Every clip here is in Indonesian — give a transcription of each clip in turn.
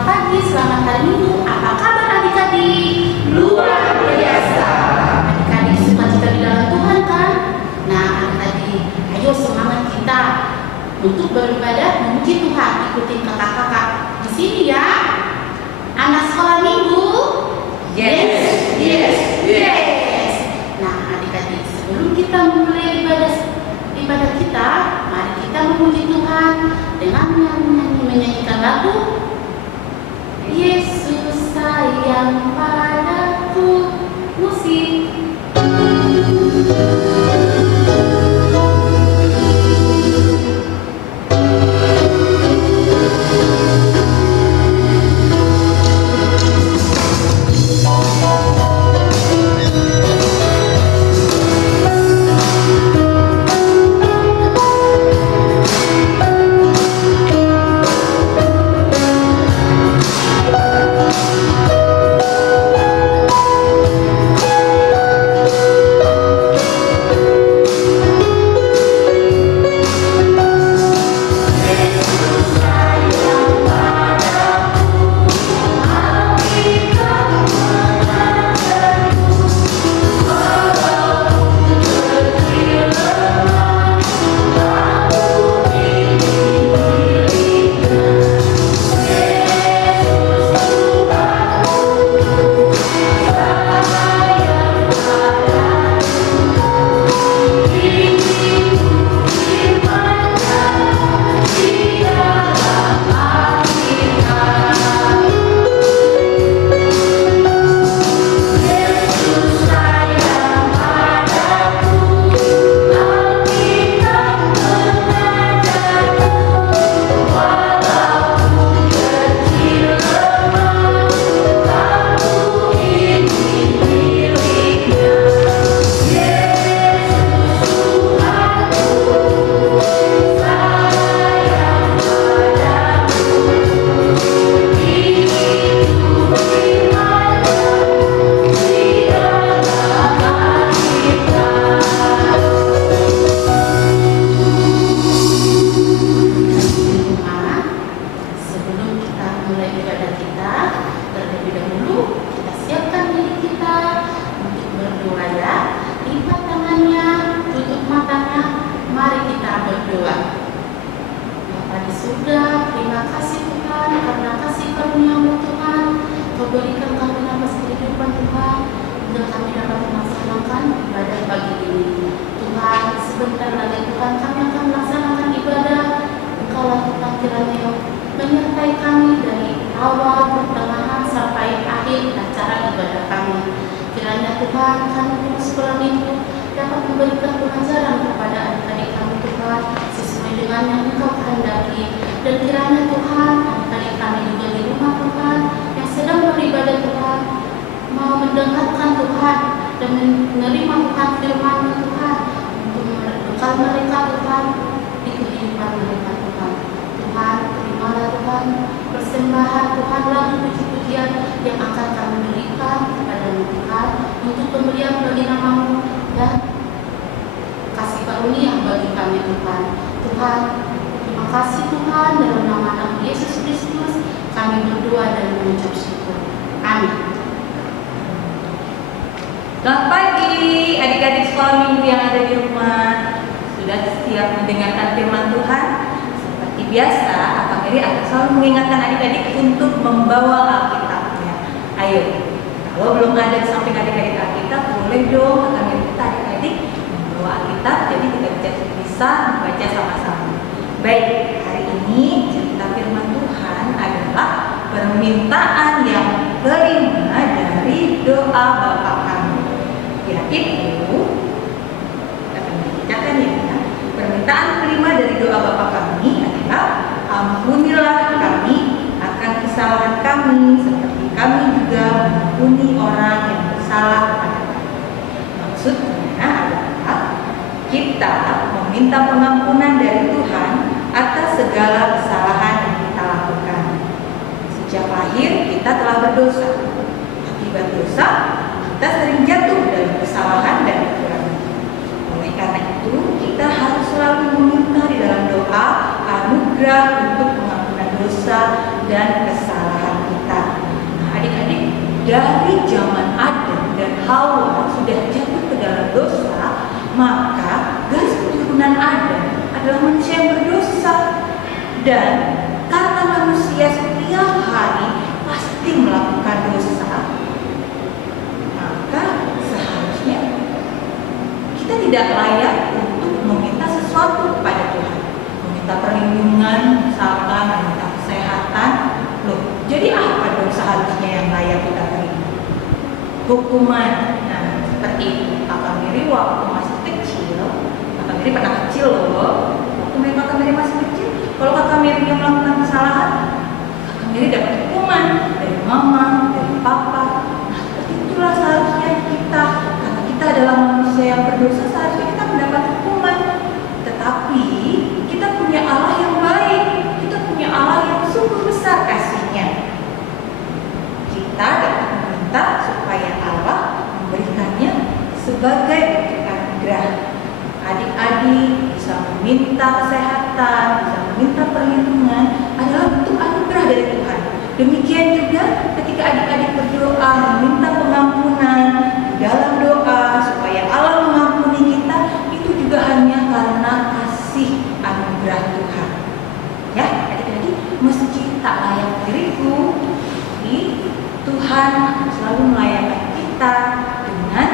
Selamat pagi, selamat hari Minggu. Apa kabar adik-adik? Luar biasa. Adik-adik sukacita di dalam Tuhan kan? Nah adik-adik, ayo semangat kita untuk beribadah memuji Tuhan. Ikutin kakak-kakak di sini ya. Anak sekolah minggu? Yes. Nah adik-adik, sebelum kita memulai ibadah kita, mari kita memuji Tuhan dengan menyanyikan lagu Yesus sayang padaku. Musik. Berikan kami nafas kehidupan Tuhan, hingga kami dapat melaksanakan ibadah pagi ini. Tuhan, sebentar lagi Tuhan kami akan melaksanakan ibadah. Engkaulah Tuhan kiranya menyertai kami dari awal, pertengahan sampai akhir acara ibadah kami. Kiranya Tuhan kami di sekolah minggu dapat memberikan pengajaran kepada adik-adik kami Tuhan sesuai dengan yang Engkau kehendaki. Dan kiranya Tuhan adik-adik kami juga di rumah Tuhan sedang beribadah Tuhan, mau mendengarkan Tuhan dan menerima Tuhan firman Tuhan untuk membekal mereka Tuhan di kehidupan mereka Tuhan. Tuhan, terimalah Tuhan persembahan Tuhan lagu puji-pujian yang akan kami berikan kepada Tuhan untuk pemberian bagi nama-Mu dan kasih karunia bagi kami Tuhan. Tuhan, terima kasih Tuhan, dalam nama Yesus Kristus kami berdoa dan mengucap syukur. Amin. Selamat pagi adik-adik sekolah minggu yang ada di rumah. Sudah siap mendengarkan firman Tuhan? Seperti biasa, Kakak Mary akan selalu mengingatkan adik-adik untuk membawa Alkitabnya. Ayo, kalau belum ada di samping adik-adik Alkitab, boleh dong Kakak Mary kita adik-adik membawa Alkitab, jadi kita bisa membaca sama-sama. Baik, hari ini cerita firman Tuhan adalah permintaan yang kelima dari doa Bapa kami, yaitu akan dibacakan ya. Permintaan kelima dari doa Bapa kami adalah ampunilah kami akan kesalahan kami seperti kami juga mengampuni orang yang bersalah kepada kami. Maksudnya adalah kita meminta pengampunan dari Tuhan atas segala kesalahan yang kita lakukan. Sejak lahir kita telah berdosa. Akibat dosa, kita sering jatuh dalam kesalahan dan kekurangan. Oleh karena itu, kita harus selalu meminta di dalam doa anugerah untuk pengampunan dosa dan kesalahan dari zaman Adam dan Hawa sudah jatuh ke dalam dosa, maka garis keturunan Adam adalah manusia yang berdosa. Dan karena manusia setiap hari pasti melakukan dosa, maka seharusnya kita tidak layak untuk meminta sesuatu kepada Tuhan. Meminta perlindungan, misalkan meminta kesehatan. Loh, jadi apa dong seharusnya yang layak kita terima? Hukuman. Nah, seperti itu. Kakak Miri waktu masih kecil, Kakak Miri pernah kecil loh. Waktu Kakak Miri masih kecil, kalau Kakak Miri yang melakukan kesalahan, Kakak Miri dapat hukuman dari mama, dari papa. Nah, seperti itulah seharusnya kita. Karena kita adalah manusia yang berdosa, seharusnya kita mendapat hukuman. Tetapi kita punya Allah yang baik. Kita punya Allah yang sungguh besar kasihnya. Kita dapat meminta supaya Allah memberikannya sebagai bentuk anugerah. Adik-adik bisa meminta kesehatan, bisa meminta perlindungan, adalah bentuk anugerah dari Tuhan. Demikian juga ketika adik-adik berdoa meminta pengampunan di dalam doa supaya Allah mengampuni kita, itu juga hanya karena kasih anugerah Tuhan. Ya, adik-adik, meski tak layak diriku, tapi Tuhan akan selalu melayani kita dengan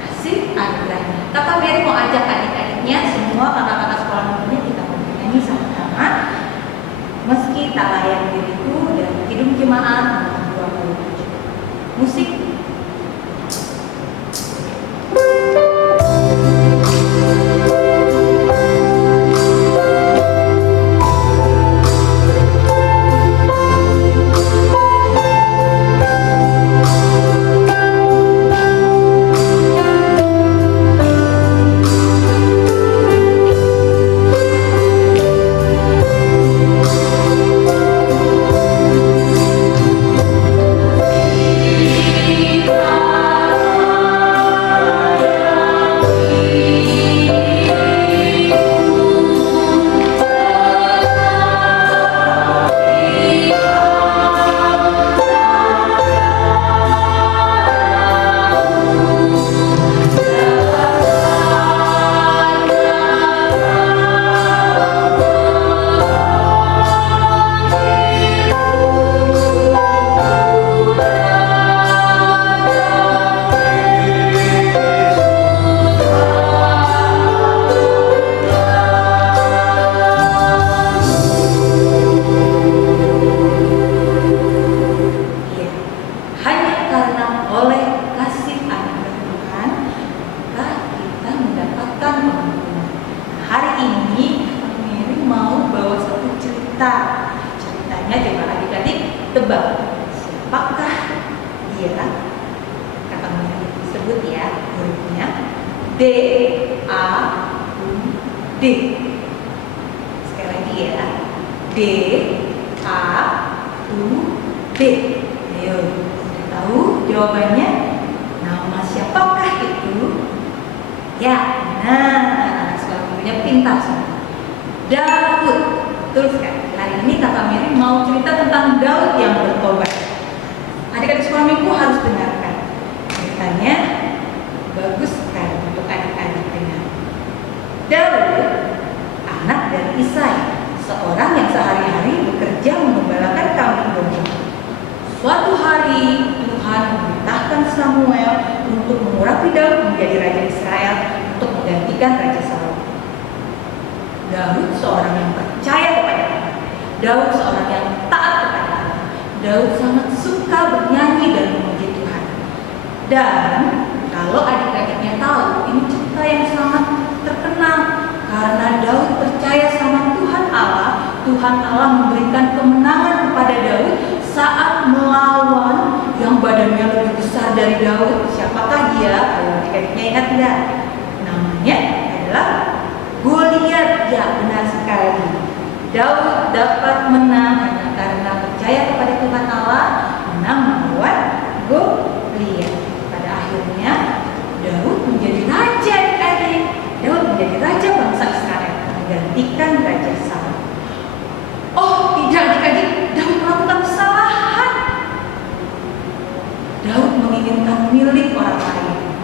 kasih anugerahnya. Kakak Mary mau ajak adik-adiknya, semua kakak-kakak sekolah minggunya, kita mau bernyanyi sama-sama. Meski tak layak diriku, dan Kidung Jemaat nomor 27. Musik. Ceritanya coba adik-adik tebak, siapakah dia? Kakak Mary sebut ya hurufnya D A U D. Sekali lagi ya, D A U D. Ayo, sudah tahu jawabannya? Nama siapakah itu? Ya, nah, sekolah minggunya pintar semua. Daud. Betul sekali. Hari ini Kakak Mary mau cerita tentang Daud yang bertobat. Adik-adik sekolah minggu harus dengarkan. Ceritanya bagus sekali untuk adik-adik dengar. Daud, anak dari Isai, seorang yang sehari-hari bekerja mengembalakan kambing domba. Suatu hari Tuhan memerintahkan Samuel untuk mengurapi Daud menjadi raja Israel untuk menggantikan Raja Saul. Daud seorang yang percaya kepada Allah. Daud seorang yang taat kepada Allah. Daud sangat suka bernyanyi dan memuji Tuhan. Dan kalau adik-adiknya tahu, ini cerita yang sangat terkenal karena Daud percaya sama Tuhan Allah. Tuhan Allah memberikan kemenangan kepada Daud saat melawan yang badannya lebih besar dari Daud. Siapakah dia? Kalau adik-adiknya ingat tidak? Namanya adalah Goliat. Ya, benar sekali. Daud dapat menang hanya karena percaya kepada Tuhan Allah, menang melawan Goliat. Pada akhirnya Daud menjadi raja, adik-adik. Daud menjadi raja bangsa Israel, menggantikan Raja Saul. Oh tidak, adik-adik, Daud melakukan kesalahan. Daud milik orang lain.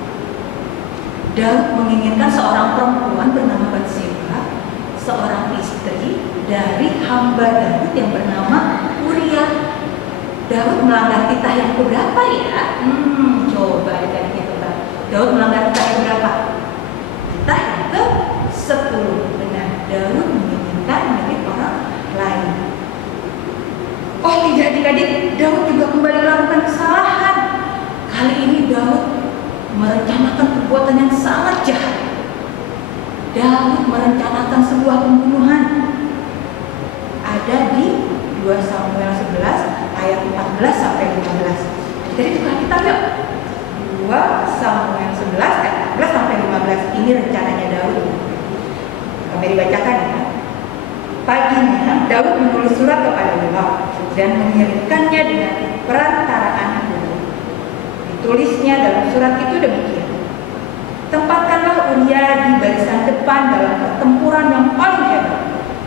Daud menginginkan seorang perempuan bernama Batseba, seorang istri dari hamba Daud yang bernama Uria. Daud melanggar titah yang keberapa ya? Coba adik-adik tebak. Daud melanggar titah yang berapa? Titah yang ke-10. Benar, Daud menginginkan milik orang lain. Oh tidak adik-adik, Daud juga kembali melakukan kesalahan. Kali ini Daud merencanakan perbuatan yang sangat jahat. Daud merencanakan sebuah pembunuhan. Ada di 2 Samuel 11 ayat 14 sampai 15. Jadi buka kitab yuk. 2 Samuel 11 ayat 14 sampai 15. Ini rencananya Daud. Kami dibacakan ya. Paginya Daud menulis surat kepada Yoab dan mengirimkannya dengan perantaraan Uria. Ditulisnya dalam surat itu demikian: tempatkanlah Uria di barisan depan dalam pertempuran yang paling hebat.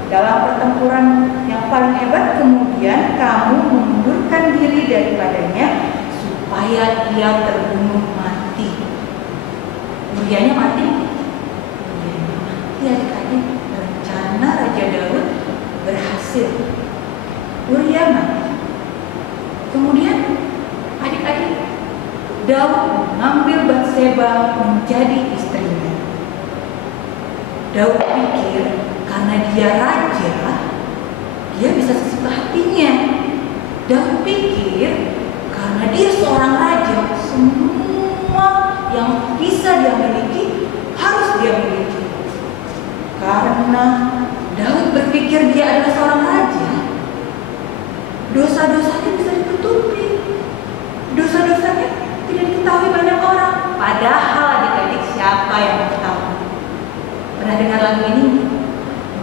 Dalam pertempuran yang paling hebat, kemudian kamu mengundurkan diri daripadanya supaya dia terbunuh mati. Urianya mati? Urianya mati adik-adik. Rencana Raja Daud berhasil. Uria mati. Kemudian adik-adik, Daud mengambil Batseba menjadi istrinya. Daud pikir karena dia raja, dia bisa sesuka hatinya. Daud pikir karena dia seorang raja, semua yang bisa dia miliki harus dia miliki. Karena Daud berpikir dia adalah seorang raja, dosa-dosanya bisa ditutupi. Dosa-dosanya tidak diketahui banyak orang. Padahal adik-adik, siapa yang tahu? Pernah dengar lagu ini?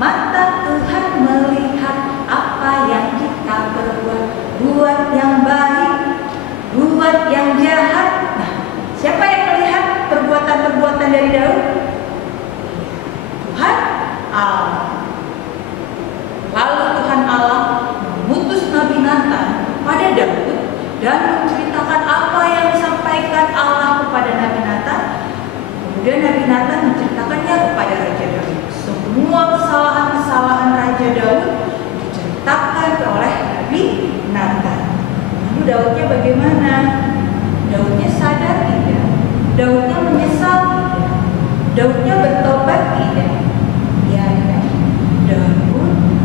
Mata Tuhan melihat apa yang kita perbuat, buat yang baik, buat yang jahat. Nah, siapa yang melihat perbuatan-perbuatan dari Daud? Tuhan Allah. Lalu Tuhan Allah mengutus Nabi Nathan pada Daud dan menceritakan apa yang disampaikan Allah kepada Nabi Nathan. Kemudian Nabi Nathan menceritakannya kepada Raja Daud. Semua kesalahan-kesalahan Raja Daud diceritakan oleh Nabi Nathan. Lalu Daudnya bagaimana? Daudnya sadar tidak? Daudnya menyesal tidak? Daudnya bertobat tidak? Ya,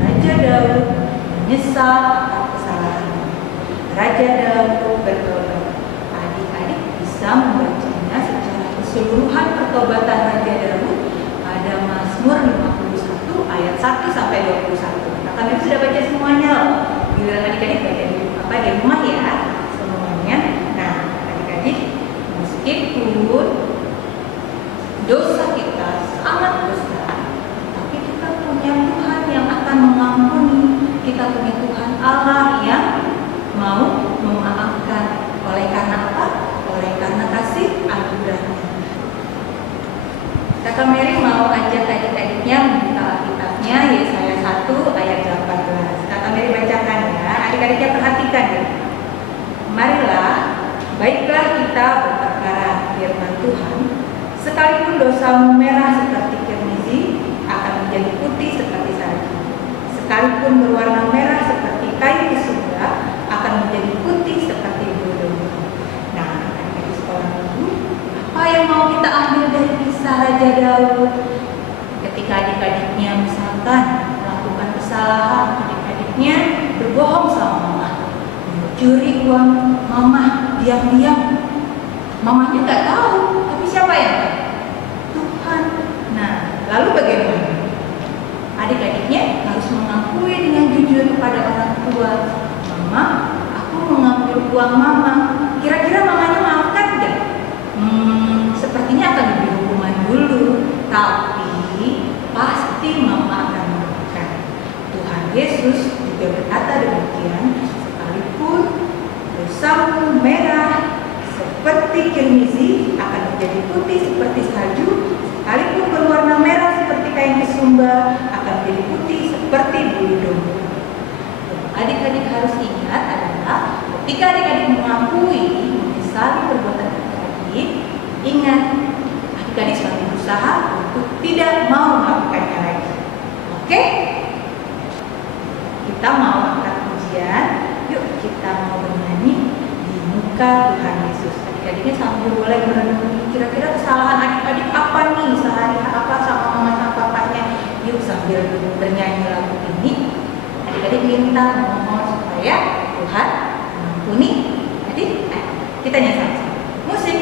Raja Daud menyesal atas kesalahannya. Raja Daud bertobat. Adik-adik bisa membacanya secara keseluruhan pertobatan Raja Daud pada Mazmur 51 ayat 1 sampai 21. Nah, kami sudah baca semuanya loh. Giliran adik-adik baca di rumah ya semuanya. Nah, adik-adik, meskipun dosa kita sangat besar, tapi kita punya Tuhan yang akan mengampuni. Kita punya Tuhan Allah yang mau memaafkan. Oleh karena apa? Oleh karena kasih anugerah-Nya. Kakak Mary mau ajak adik-adiknya membuka kitabnya Yesaya 1 ayat 18. Kakak Mary bacakan ya. Adik-adiknya perhatikan ya. Marilah, baiklah kita berperkara firman Tuhan. Sekalipun dosamu merah seperti kirmizi, akan menjadi putih seperti salju. Sekalipun berwarna merah seperti kain kesumba, akan menjadi putih seperti bulu domba. Nah, adik-adik sekolah minggu, apa yang mau kita ambil dari kisah Raja Daud? Ketika adik-adiknya misalkan melakukan kesalahan, adik-adiknya berbohong sama mama, mencuri uang mama diam-diam. Mamanya nggak tahu, tapi siapa yang tahu? Tuhan. Nah, lalu bagaimana? Adik-adiknya harus mengakui dengan jujur kepada orang tua. Mama, aku mengambil uang mama. Kira-kira mamanya maafkan tidak? Sepertinya akan diberi hukuman dulu, tapi pasti mama akan maafkan. Tuhan Yesus juga berkata demikian, sekalipun dosamu merah seperti kirmizi, akan menjadi putih seperti salju. Sekalipun berwarna merah seperti kain kesumba, akan menjadi putih seperti bulu domba. Adik-adik harus ingat adalah ketika adik-adik mengakui, menyesali perbuatan adik-adik, adik-adik, ingat, adik-adik selalu berusaha untuk tidak mau melakukannya lagi. Oke? Kita mau angkat pujian. Yuk kita mau bernyanyi di muka Tuhan Yesus. Adik-adiknya sambil boleh merenungi kira-kira kesalahan adik-adik apa nih sehari apa sama mama sama papanya. Yuk sambil bernyanyi lagu ini, adik-adik minta mohon supaya Tuhan mengampuni adik. Kita nyanyi sama-sama. Musik.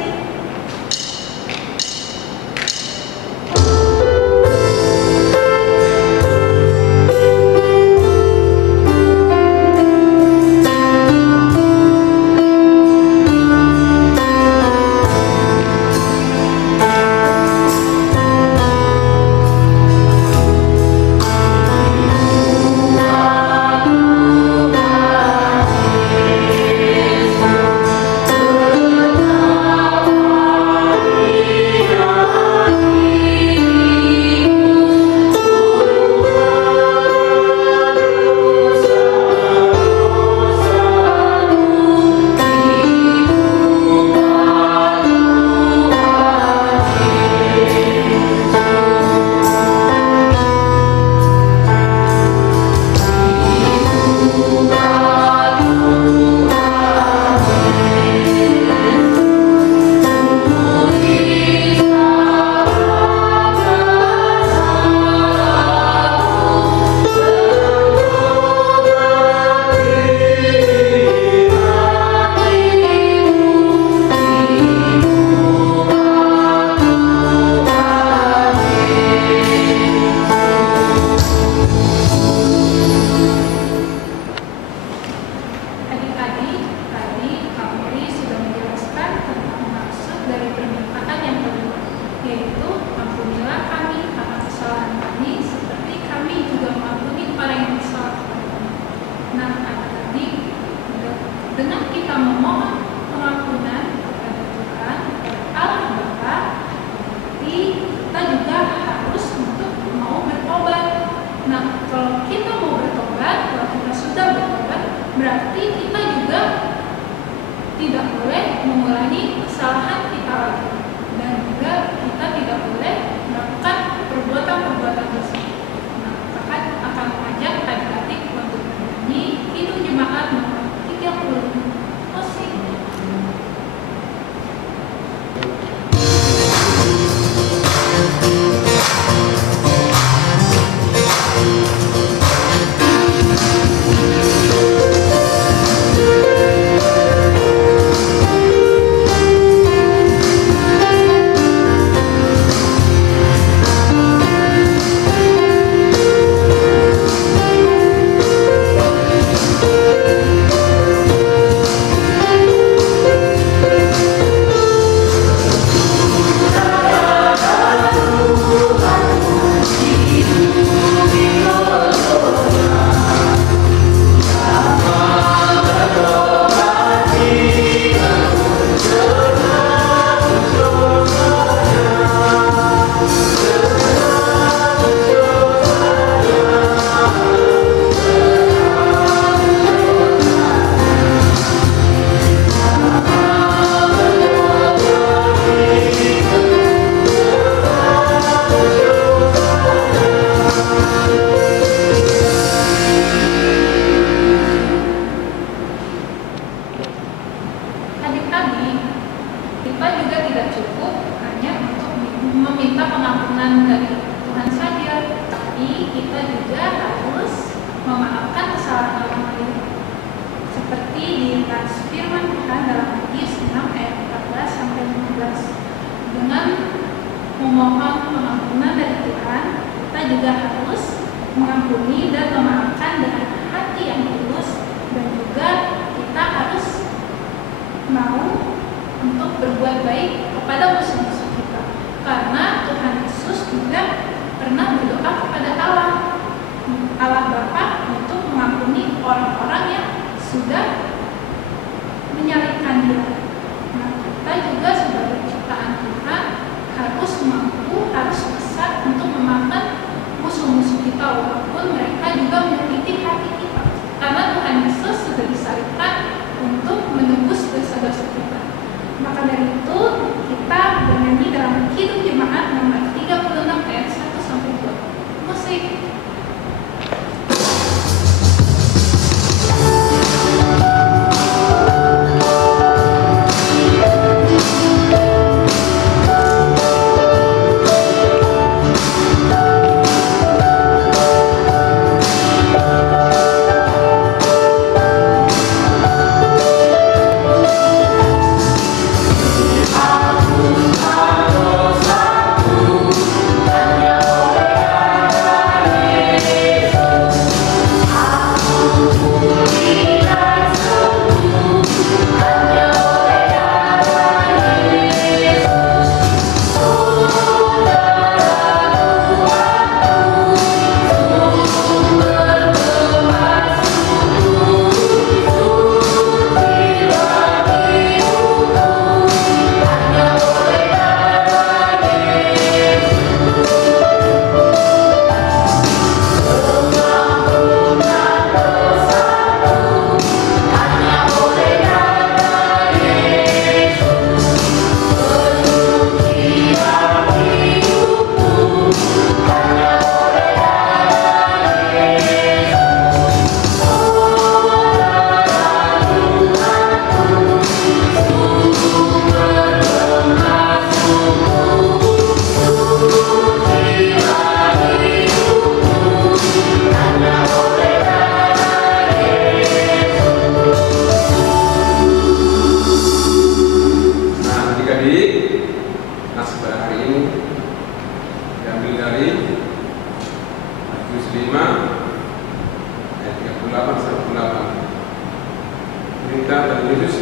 Berarti kita juga tidak boleh mengulangi kesalahan kita lagi, dan juga kita tidak boleh melakukan perbuatan-perbuatan dosa. Nah, kakak akan mengajak adik-adik untuk bernyanyi Kidung Jemaat nomor 30. Musik. Kita juga tidak cukup hanya untuk meminta pengampunan dari Tuhan saja, tapi kita juga harus memaafkan kesalahan orang lain. Seperti di firman Tuhan dalam Matius 6 ayat 14 sampai 15. Dengan memohon pengampunan dari Tuhan, kita juga harus mengampuni dan memaafkan dengan hati yang tulus, dan juga kita harus mau untuk berbuat baik kepada musuh-musuh kita, karena Tuhan Yesus juga pernah berdoa kepada Allah Bapa untuk mengampuni orang-orang yang sudah menyalibkan Dia. Nah, kita juga sebagai ciptaan Tuhan harus mampu, harus bisa untuk memaafkan musuh-musuh kita, walaupun mereka juga menyakiti hati kita, karena Tuhan Yesus sudah disalibkan untuk menebus dosa-dosa kita. Maka dari itu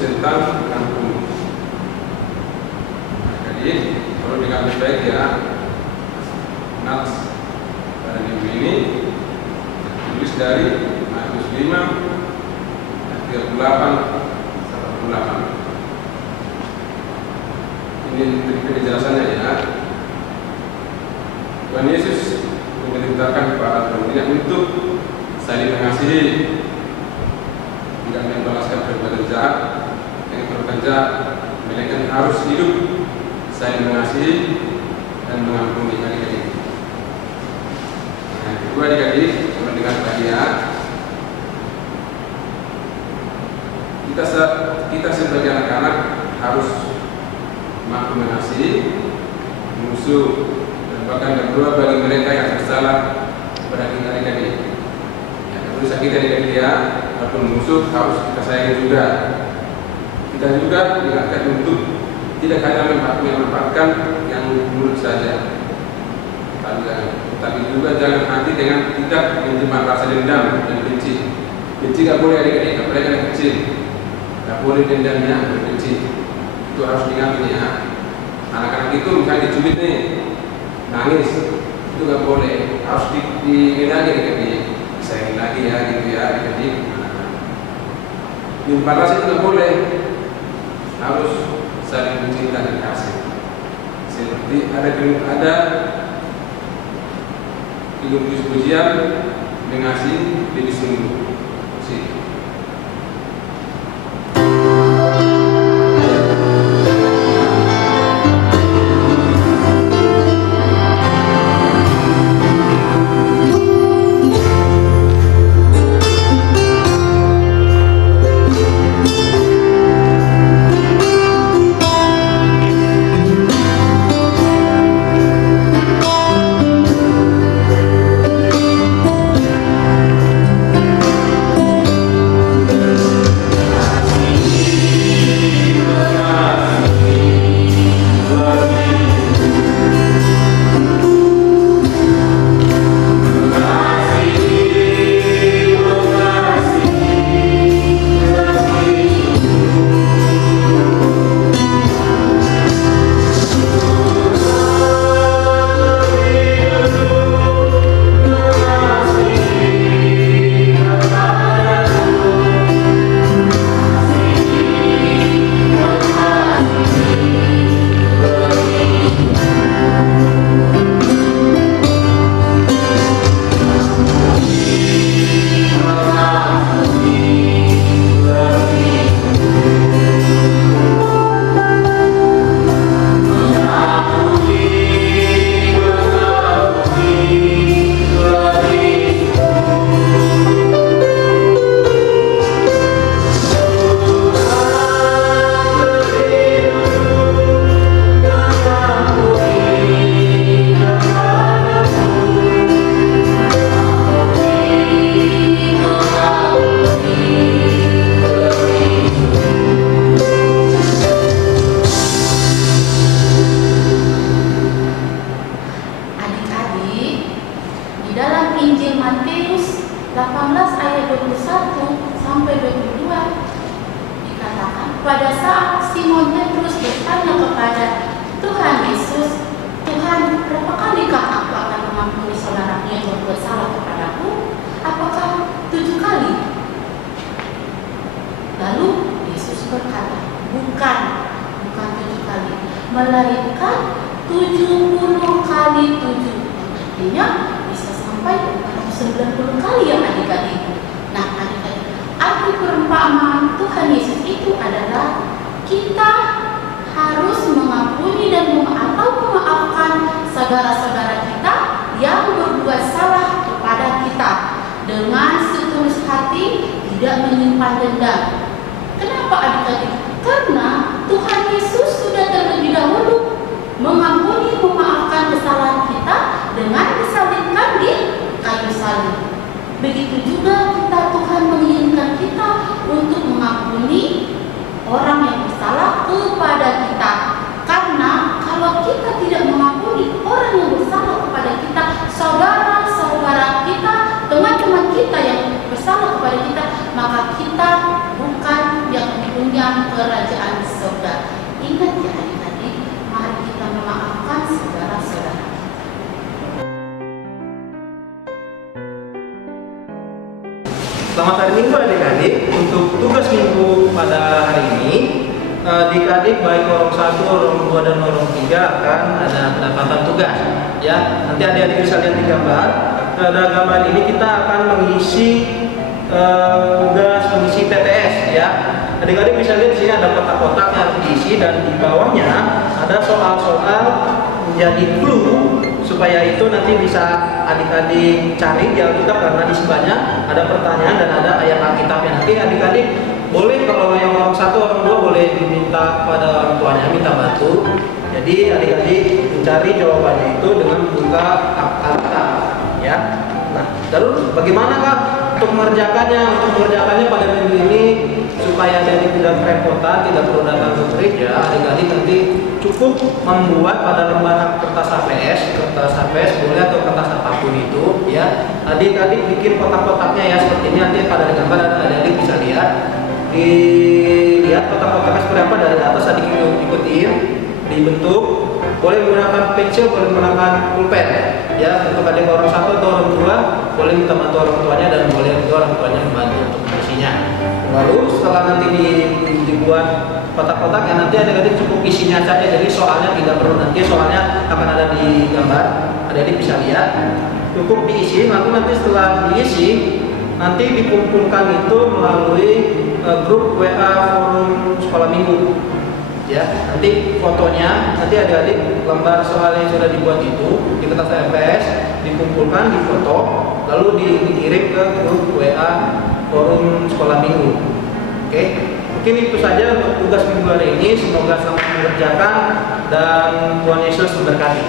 tentang pengampun. Jadi kalau dengan baik ya, nats pada minggu ini tulis dari Matius 5 ayat 38 sampai 48. Ini penjelasannya ya. Tuhan Yesus memerintahkan para muridnya untuk saling mengasihi, tidak membalaskan perbuatan jahat dengan perbuatan jahat, melainkan harus hidup saling mengasihi dan mengampuni adik-adik. Yang kedua adik-adik, kalau dengar tadi ya, kita sebagai anak-anak harus mampu mengasihi musuh dan bahkan berdoa bagi mereka yang bersalah kepada kita adik-adik. Yang berusaha kita adik-adik ya, walaupun musuh harus kita sayangi juga. Kita juga diingatkan untuk tidak hanya memanfaatkan yang buruk saja, tapi juga jangan hati dengan tidak menyimpan rasa dendam dan benci. Benci tidak boleh adik-adik, apalagi anak kecil. Tidak boleh dendamnya, benci. Itu harus diingat ya. Anak-anak itu misalnya dicubit nih, nangis, itu nggak boleh. Harus dibeda adik-adik. Sayang lagi ya, gitu ya adik-adik. Menyimpan rasa itu nggak boleh. Harus saling mencinta dan kasih. Seperti ada hidup pujian mengasihi lebih sungguh. Pada saat Simon Petrus bertanya kepada Tuhan Yesus, Tuhan, berapa kalikah aku akan mengampuni saudaraku yang berbuat salah kepadaku? Apakah 7 kali? Lalu Yesus berkata, bukan 7 kali, melainkan 70 kali 7. Artinya bisa sampai 90 kali ya adik-adik. Nah adik-adik, arti perumpamaan Tuhan Yesus itu adalah kita harus mengampuni dan memaafkan saudara-saudara kita yang berbuat salah kepada kita dengan setulus hati, tidak menyimpan dendam. Kenapa adik-adik? Karena Tuhan Yesus sudah terlebih dahulu mengampuni, memaafkan kesalahan kita dengan disalibkan di kayu salib. Begitu juga Tuhan menginginkan kita untuk mengampuni orang yang bersalah kepada kita. Karena kalau kita tidak mengampuni orang yang bersalah kepada kita, saudara-saudara kita, teman-teman kita yang bersalah kepada kita, maka kita bukan yang punya akan ada pendapatan tugas. Ya, nanti adik-adik bisa lihat di gambar. Pada gambar ini kita akan mengisi tugas mengisi PTS ya. Adik-adik bisa lihat di sini ada kotak-kotak yang harus diisi dan di bawahnya ada soal-soal menjadi clue supaya itu nanti bisa adik-adik cari di Alkitab karena di sebelahnya ada pertanyaan dan ada ayat Alkitabnya. Nanti adik-adik boleh kalau yang orang satu orang dua boleh diminta pada orang tuanya minta bantu. Jadi adik-adik mencari jawabannya itu dengan membuka Alkitab ya. Nah, lalu bagaimana Kak untuk mengerjakannya? Untuk mengerjakannya pada minggu ini supaya jadi tidak kerepotan, tidak perlu datang ke gereja, adik-adik nanti cukup membuat pada lembar kertas HPS boleh atau kertas apapun itu ya. Adik-adik bikin kotak-kotaknya ya seperti ini, nanti pada gambar adik-adik bisa dilihat kotak-kotaknya seperti apa dari atas, adik ikutin dibentuk. Boleh menggunakan pensil, boleh menggunakan pulpen ya. Untuk adik orang satu atau orang dua boleh minta bantu orang tuanya dan boleh juga orang tuanya membantu untuk mengisinya. Lalu setelah nanti dibuat kotak-kotak ya, nanti adik-adik cukup isinya saja, jadi soalnya tidak perlu, nanti soalnya akan ada di gambar, adik-adik bisa lihat, cukup diisi. Lalu nanti setelah diisi nanti dikumpulkan itu melalui grup WA forum sekolah minggu ya. Nanti fotonya, nanti adik-adik lembar soal yang sudah dibuat itu di kertas HPS dikumpulkan, difoto, lalu dikirim ke grup WA forum sekolah minggu. Oke, mungkin itu saja untuk tugas minggu hari ini. Semoga selamat mengerjakan dan Tuhan Yesus memberkati.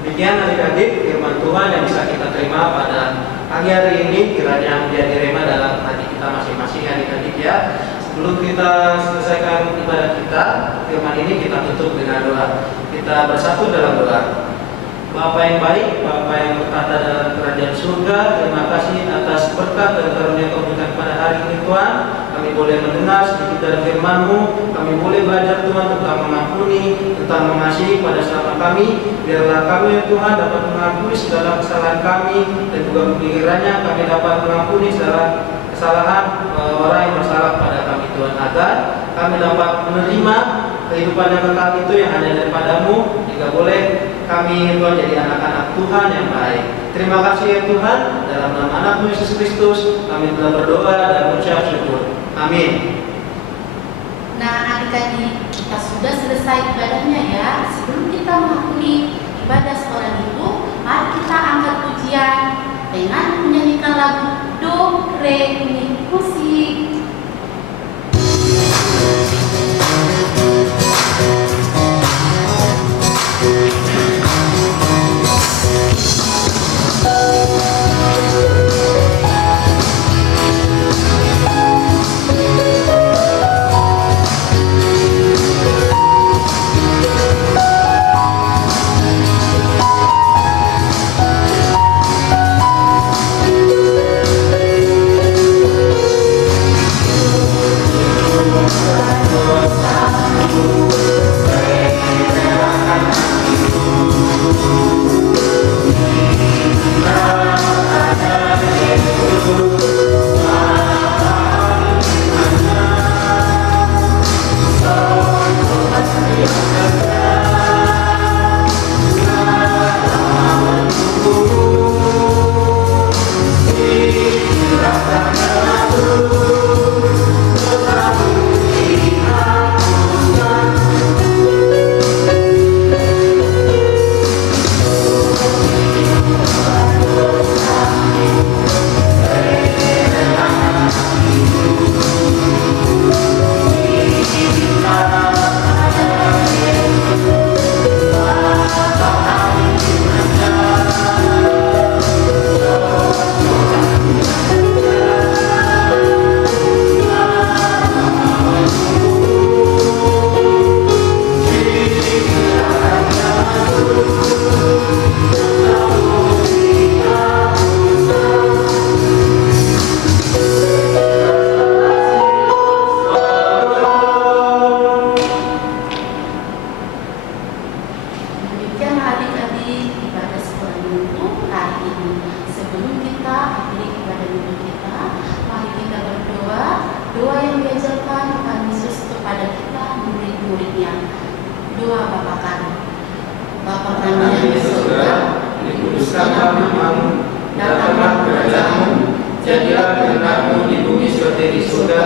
Demikian adik-adik firman Tuhan yang bisa kita terima pada pagi hari ini, kiranya menjadi rema dalam hati kita masing-masing adik-adik ya. Sebelum kita selesaikan ibadah kita, firman ini kita tutup dengan doa. Kita bersatu dalam doa. Bapa yang baik, Bapa yang bertata dalam kerajaan surga, terima kasih atas berkat dan karunia Kau berikan pada hari ini Tuhan. Kami boleh mendengar sedikit dari firman-Mu, kami boleh belajar Tuhan tentang mengampuni, tentang mengasihi pada sesama kami. Biarlah kami ya Tuhan dapat mengampuni segala kesalahan kami, dan juga kiranya kami dapat mengampuni segala kesalahan orang yang bersalah pada kami Tuhan, agar kami dapat menerima kehidupan yang kekal itu yang hanya daripada-Mu. Jika boleh kami Tuhan jadi anak-anak Tuhan yang baik. Terima kasih ya Tuhan, dalam nama anak-Mu Yesus Kristus kami telah berdoa dan mengucap syukur. Amin. Nah adik-adik, kita sudah selesai ibadahnya ya. Sebelum kita mengakhiri ibadah sekolah itu, mari kita angkat pujian dengan menyanyikan lagu Do, Re, Mi, Musik. Do kuduskanlah namamu, datanglah kerajaanmu, jadilah kehendak-Mu di bumi seperti di surga.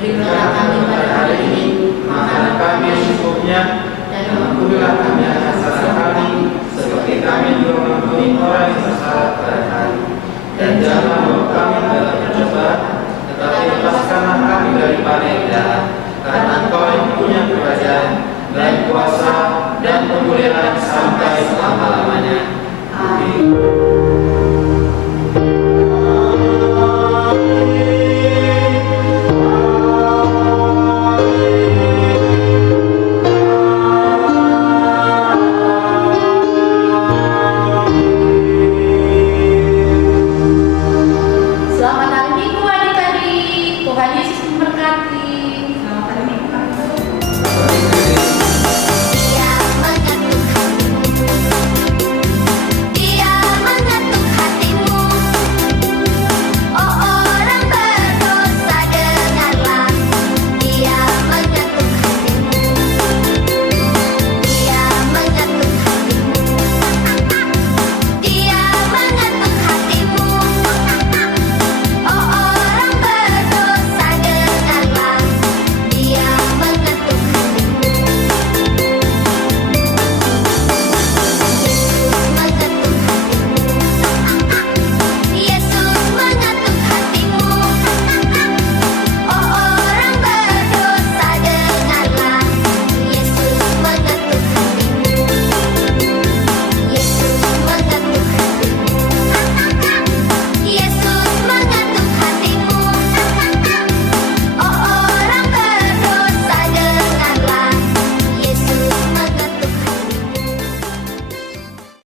Berikanlah kami pada hari ini makanan kami yang secukupnya, dan ampunilah kami atas salah kami, seperti kami juga mengampuni orang yang bersalah kepada kami. Dan janganlah membawa kami ke dalam pencobaan, tetapi lepaskanlah kami daripada yang jahat. Karena Engkau yang punya kerajaan dan kuasa dan kemuliaan sampai selama-lamanya. Amin.